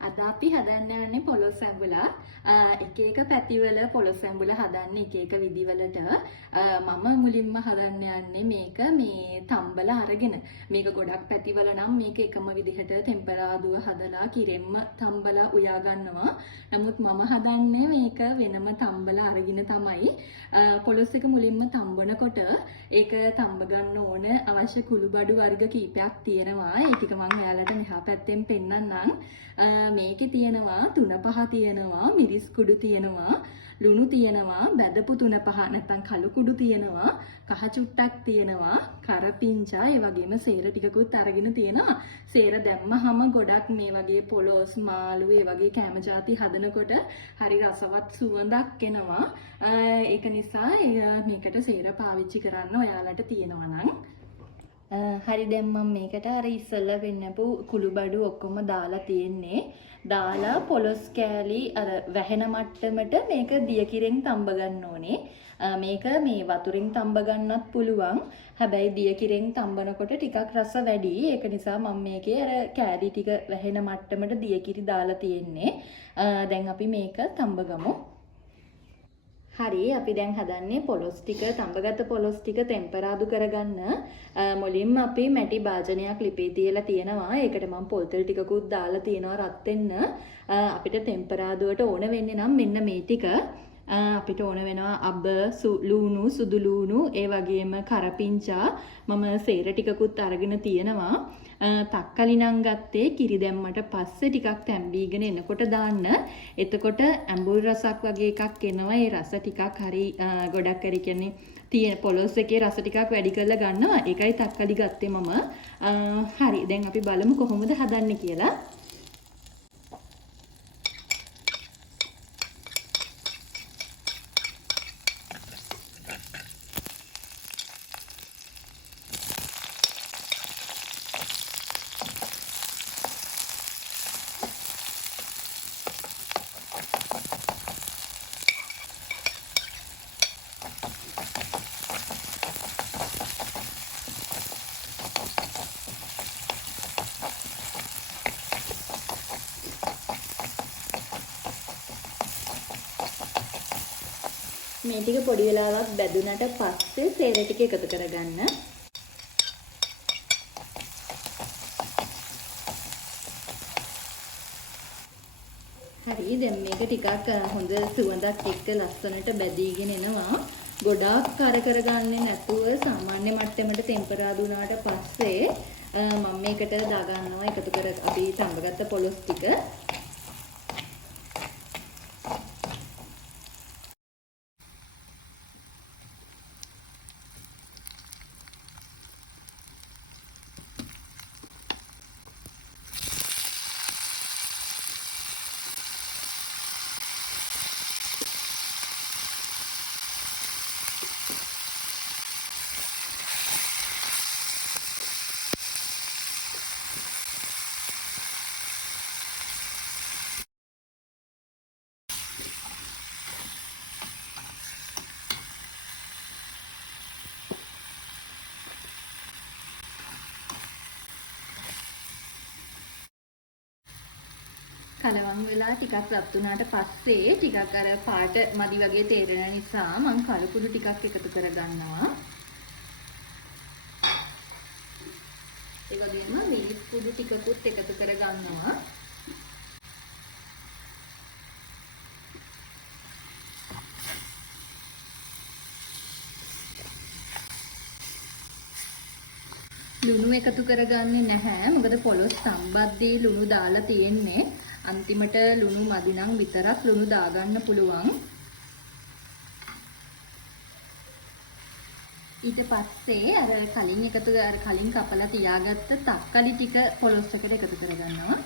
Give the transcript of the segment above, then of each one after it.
අද අපි හදන්න යන්නේ පොලොස් ඇඹුලක්. එක එක පැතිවල පොලොස් ඇඹුල හදන්නේ එක එක විදිවලට. මම මුලින්ම හදන්න යන්නේ මේක මේ තම්බල අරගෙන. මේක ගොඩක් පැතිවල නම් මේක එකම විදිහට ටෙම්පරාදුව හදලා කිරෙන්න තම්බලා උයා ගන්නවා. නමුත් මම හදන්නේ මේක වෙනම තම්බල අරගෙන තමයි. පොලොස් එක මුලින්ම තම්බනකොට ඒක තම්බ ගන්න ඕන අවශ්‍ය කුළුබඩු වර්ග කීපයක් තියෙනවා. ඒ ටික මම ඔයාලට මෙහා පැත්තෙන් පෙන්නන්නම්. මේකේ තියෙනවා 3-5 තියෙනවා, මිරිස් කුඩු තියෙනවා, ලුණු තියෙනවා, බැදපු 3-5 නැත්නම් කළු කුඩු තියෙනවා, කහ චුට්ටක් තියෙනවා, කරපිංචා, ඒ වගේම සේර ටිකකුත් අරගෙන තියෙනවා. සේර දැම්මහම ගොඩක් මේ වගේ පොලොස් මාළු ඒ වගේ කැම ಜಾති හදනකොට හරි රසවත් සුවඳක් එනවා. ඒක නිසා මේකට සේර පාවිච්චි කරන්න ඔයාලට තියෙනවා නම් හරි. දැන් මම මේකට අර ඉස්සෙල්ලා වෙන්නපු කුළුබඩු ඔක්කොම දාලා තියෙන්නේ. දාලා පොලොස් කෑලි අර වැහෙන මට්ටමට මේක දියකිරෙන් තම්බ ගන්න ඕනේ. මේක මේ වතුරින් තම්බ ගන්නත් පුළුවන්. හැබැයි දියකිරෙන් තම්බනකොට ටිකක් රස වැඩි. ඒක නිසා මම මේකේ අර කෑලි ටික වැහෙන මට්ටමට දියකිරි දාලා තියෙන්නේ. දැන් අපි මේක තම්බ ගමු. හරි, අපි දැන් හදන්නේ පොලොස් ටික, තඹගත පොලොස් ටික ටෙම්පරාදු කරගන්න. මුලින්ම අපි මැටි භාජනයක් ලිපේ තියලා තියෙනවා. ඒකට මම පොල් තෙල් ටිකකුත් දාලා තියෙනවා රත් වෙන්න. අපිට ටෙම්පරාදුවට ඕන වෙන්නේ නම් මෙන්න මේ ටික. අපිට ඕන වෙනවා අබ, ලුණු, සුදු ලුණු, ඒ වගේම කරපිංචා. මම සේර ටිකකුත් අරගෙන තියෙනවා. තක්කලි නම් ගත්තේ කිරි දැම්මට පස්සේ ටිකක් තැම්බීගෙන එනකොට දාන්න. එතකොට ඇඹුල් රසක් වගේ එකක් එනවා. ඒ රස ටිකක් හරි ගොඩක් හරි කියන්නේ තියෙන පොලොස් එකේ රස ටිකක් වැඩි කරලා ගන්නවා. ඒකයි තක්කලි ගත්තේ මම. හරි, දැන් අපි බලමු කොහොමද හදන්නේ කියලා. මේ ටික පොඩි වෙලාවක් බැදුනට පස්සේ සේර ටික එකතු කරගන්න. හරි, දැන් මේක ටිකක් හොඳ සුවඳක් එක්ක ලස්සනට බැදීගෙන එනවා. ගොඩාක් කර කරගන්නේ නැතුව සාමාන්‍ය මට්ටමට ටෙම්පරාදු වුණාට පස්සේ මම මේකට දාගන්නවා එකතු කර අපි තඹගත්ත පොලොස් ටික. කලවම් වෙලා ටිකක් රත් වුණාට පස්සේ ටිකක් අර පාට මදි වගේ තේරෙන නිසා මම කළු කුඩු ටිකක් එකතු කරගන්නවා. ඒ වගේම මිරිස් කුඩු ටිකකුත් එකතු කරගන්නවා. ලුණු එකතු කරගන්නේ නැහැ. මොකද පොලොස් සම්බද්දී ලුණු දාලා තියෙන්නේ. අන්තිමට ලුණු මදි නම් විතරක් ලුණු දාගන්න පුළුවන්. ඊට පස්සේ අර කලින් කපලා තියාගත්ත තක්කලි ටික පොලොස් එකට එකතු කරගන්නවා.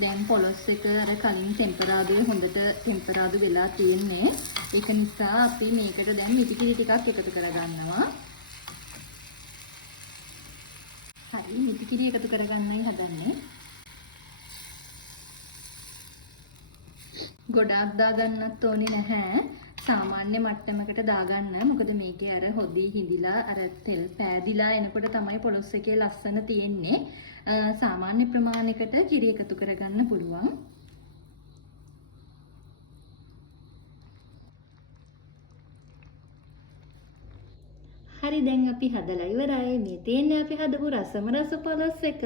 දැන් පොලොස් එක අර කලින් ටෙම්පරාදුවේ හොඳට ටෙම්පරාදු වෙලා තියෙන්නේ. ඒක නිසා අපි මේකට දැන් මිටිකිරි ටිකක් එකතු කරගන්නවා. හරි, මිටිකිරි එකතු කරගන්නයි හදන්නේ. ගොඩාක් දාගන්නත් ඕනේ නැහැ. සාමාන්‍ය මට්ටමකට දාගන්න. මොකද මේකේ අර හොදි හිඳිලා අර තෙල් පෑදිලා එනකොට තමයි පොලොස් එකේ ලස්සන තියෙන්නේ. සාමාන්‍ය ප්‍රමාණයකට කිරි එකතු කරගන්න පුළුවන්. හරි දැන් අපි හදලා ඉවරයි. මේ තියෙන්නේ අපි හදපු රසම රස පොලොස් එක.